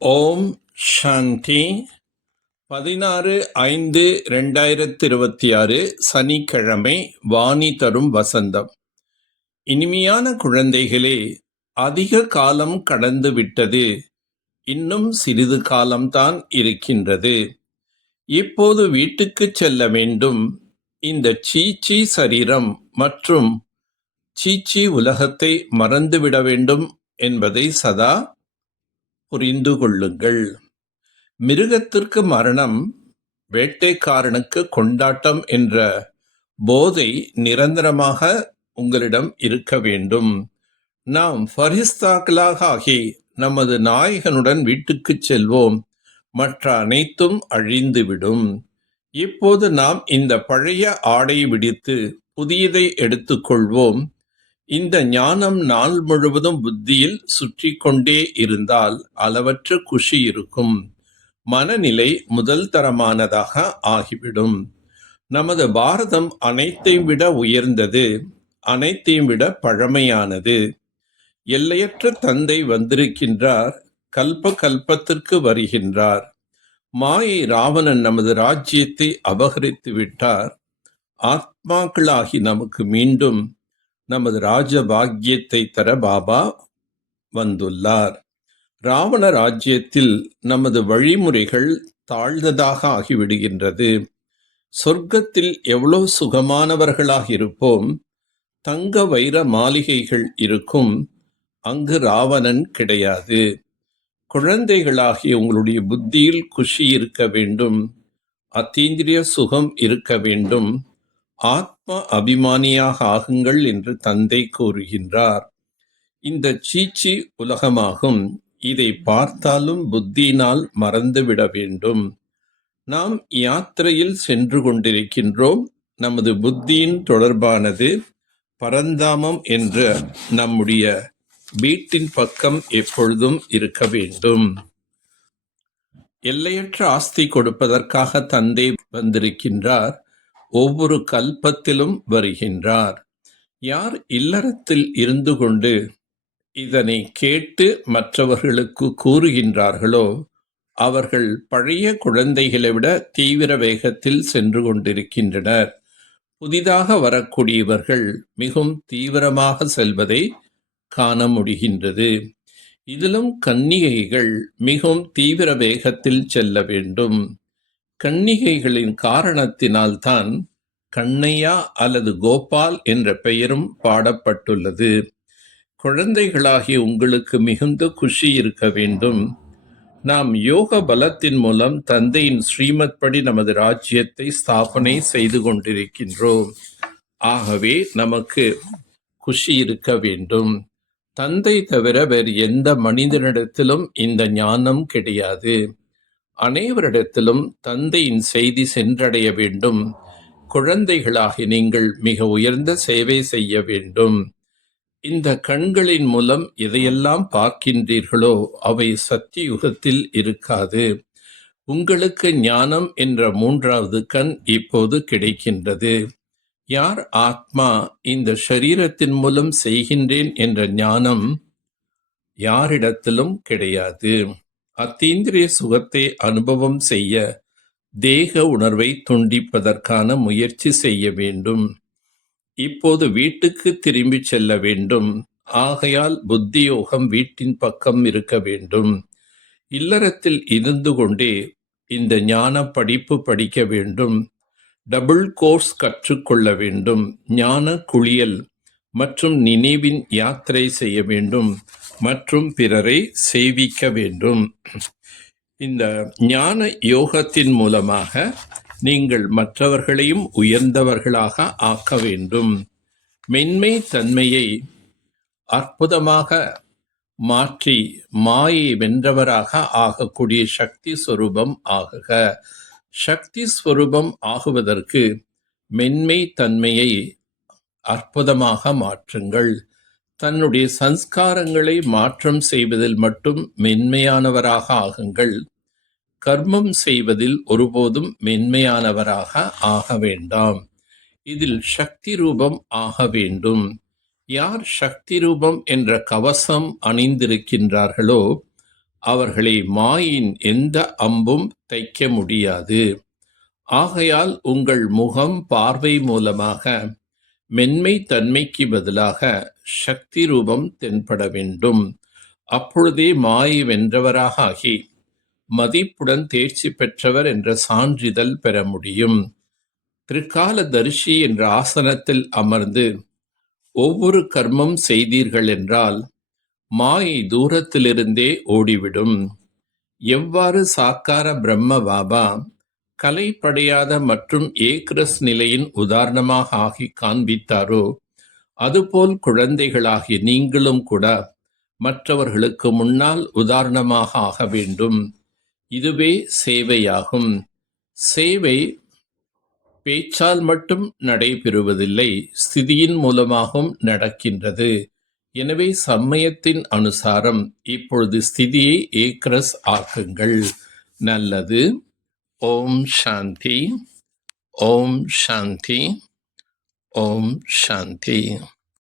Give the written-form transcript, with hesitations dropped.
ஓம் சாந்தி. 16/5/2026 சனிக்கிழமை. வாணி தரும் வசந்தம். இனிமையான குழந்தைகளே, அதிக காலம் கடந்து விட்டது. இன்னும் சிறிது காலம்தான் இருக்கின்றது. இப்போது வீட்டுக்கு செல்ல வேண்டும். இந்த சீச்சி சரீரம் மற்றும் சீச்சி உலகத்தை மறந்துவிட வேண்டும் என்பதை சதா புரிந்து கொள்ளுங்கள். மிருகத்திற்கு மரணம், வேட்டைக்காரனுக்கு கொண்டாட்டம் என்ற போதை நிரந்தரமாக உங்களிடம் இருக்க வேண்டும். நாம் ஃபரிஸ்தாக்களாக ஆகி நமது நாயகனுடன் வீட்டுக்கு செல்வோம். மற்ற அனைத்தும் அழிந்துவிடும். இப்போது நாம் இந்த பழைய ஆடை விடுத்து புதியதை எடுத்துக்கொள்வோம். இந்த ஞானம் நாள் முழுவதும் புத்தியில் சுற்றி கொண்டே இருந்தால் அளவற்ற குஷி இருக்கும். மனநிலை முதல் தரமானதாக ஆகிவிடும். நமது பாரதம் அனைத்தையும் விட உயர்ந்தது, அனைத்தையும் விட பழமையானது. எல்லையற்ற தந்தை வந்திருக்கின்றார், கல்ப கல்பத்திற்கு வருகின்றார். மாயை ராவணன் நமது ராஜ்யத்தை அபகரித்து விட்டார். ஆத்மாக்களாகி நமக்கு மீண்டும் நமது ராஜபாக்கியத்தை தர பாபா வந்துள்ளார். ராவண ராஜ்யத்தில் நமது வழிமுறைகள் தாழ்ந்ததாக ஆகிவிடுகின்றது. சொர்க்கத்தில் எவ்வளவு சுகமானவர்களாக இருப்போம். தங்க வைர மாளிகைகள் இருக்கும். அங்கு ராவணன் கிடையாது. குழந்தைகளாகிய உங்களுடைய புத்தியில் குஷி இருக்க வேண்டும். அத்தீந்திரிய சுகம் இருக்க வேண்டும். ஆத்ம அபிமானியாக ஆகுங்கள் என்று தந்தை கூறுகின்றார். இந்த சீச்சி உலகமாகும். இதை பார்த்தாலும் புத்தியினால் மறந்துவிட வேண்டும். நாம் யாத்திரையில் சென்று கொண்டிருக்கின்றோம். நமது புத்தியின் தொடர்பானது பரந்தாமம் என்ற நம்முடைய வீட்டின் பக்கம் எப்பொழுதும் இருக்க வேண்டும். எல்லையற்ற ஆஸ்தி கொடுப்பதற்காக தந்தை வந்திருக்கின்றார். ஒவ்வொரு கல்பத்திலும் வருகின்றார். யார் இல்லறத்தில் இருந்து கொண்டு இதனை கேட்டு மற்றவர்களுக்கு கூறுகின்றார்களோ அவர்கள் பழைய குழந்தைகளை விட தீவிர வேகத்தில் சென்று கொண்டிருக்கின்றனர். புதிதாக வரக்கூடியவர்கள் மிகவும் தீவிரமாக செல்வதை காண முடிகின்றது. இதிலும் கன்னிகைகள் மிகவும் தீவிர வேகத்தில் செல்ல வேண்டும். கன்னிகைகளின் காரணத்தினால்தான் கண்ணையா அல்லது கோபால் என்ற பெயரும் பாடப்பட்டுள்ளது. குழந்தைகளாகிய உங்களுக்கு மிகுந்த குஷி இருக்க வேண்டும். நாம் யோக பலத்தின் மூலம் தந்தையின் ஸ்ரீமத் படி நமது ராஜ்யத்தை ஸ்தாபனை செய்து கொண்டிருக்கின்றோம். ஆகவே நமக்கு குஷி இருக்க வேண்டும். தந்தை தவிர வேறு எந்த மனிதனிடத்திலும் இந்த ஞானம் கிடையாது. அனைவரிடத்திலும் தந்தையின் செய்தி சென்றடைய வேண்டும். குழந்தைகளாகி நீங்கள் மிக உயர்ந்த சேவை செய்ய வேண்டும். இந்த கண்களின் மூலம் எதையெல்லாம் பார்க்கின்றீர்களோ அவை சத்தியுகத்தில் இருக்காது. உங்களுக்கு ஞானம் என்ற மூன்றாவது கண் இப்போது கிடைக்கின்றது. யார் ஆத்மா இந்த ஷரீரத்தின் மூலம் செய்கின்றேன் என்ற ஞானம் யாரிடத்திலும் கிடையாது. அத்தீந்திரிய சுகத்தை அனுபவம் செய்ய தேக உணர்வை துண்டிப்பதற்கான முயற்சி செய்ய வேண்டும். இப்போது வீட்டுக்கு திரும்பி செல்ல வேண்டும். ஆகையால் புத்தியோகம் வீட்டின் பக்கம் இருக்க வேண்டும். இல்லறத்தில் இருந்து கொண்டே இந்த ஞான படிப்பு படிக்க வேண்டும். டபுள் கோர்ஸ் கற்றுக்கொள்ள வேண்டும். ஞான குளியல் மற்றும் நினைவின் யாத்திரை செய்ய வேண்டும் மற்றும் பிறரை சேவிக்க வேண்டும். இந்த ஞான யோகத்தின் மூலமாக நீங்கள் மற்றவர்களையும் உயர்ந்தவர்களாக ஆக்க வேண்டும். மென்மை தன்மையை அற்புதமாக மாற்றி மாயை வென்றவராக ஆகக்கூடிய சக்தி ஸ்வரூபம் ஆகுக. சக்தி ஸ்வரூபம் ஆகுவதற்கு மென்மை தன்மையை அற்புதமாக மாற்றுங்கள். தன்னுடைய சன்ஸ்காரங்களை மாற்றம் செய்வதில் மட்டும் மென்மையானவராக ஆகுங்கள். கர்மம் செய்வதில் ஒருபோதும் மென்மையானவராக ஆக வேண்டாம். இதில் சக்தி ரூபம் ஆக வேண்டும். யார் சக்தி ரூபம் என்ற கவசம் அணிந்திருக்கின்றார்களோ அவர்களை மாயின் எந்த அம்பும் தைக்க முடியாது. ஆகையால் உங்கள் முகம் பார்வை மூலமாக மென்மை தன்மைக்கு பதிலாக சக்தி ரூபம் தென்பட வேண்டும். அப்பொழுதே மாயை வென்றவராக ஆகி மதிப்புடன் தேர்ச்சி பெற்றவர் என்ற சான்றிதழ் பெற முடியும். திரிகால தரிசி என்ற ஆசனத்தில் அமர்ந்து ஒவ்வொரு கர்மம் செய்தீர்கள் என்றால் மாயை தூரத்திலிருந்தே ஓடிவிடும். எவ்வாறு சாக்கார பிரம்ம பாபா கலைப்படையாத மற்றும் ஏக்ரஸ் நிலையின் உதாரணமாக ஆகி காண்பித்தாரோ, அதுபோல் குழந்தைகளாகி நீங்களும் கூட மற்றவர்களுக்கு முன்னால் உதாரணமாக ஆக வேண்டும். இதுவே சேவையாகும். சேவை பேச்சால் மட்டும் நடைபெறுவதில்லை, ஸ்திதியின் மூலமாகவும் நடக்கின்றது. எனவே சமயத்தின் அனுசாரம் இப்பொழுது ஸ்திதியை ஏக்ரஸ் ஆக்குங்கள். நல்லது. ஓம் சாந்தி. ஓம் சாந்தி. ஓம் சாந்தி.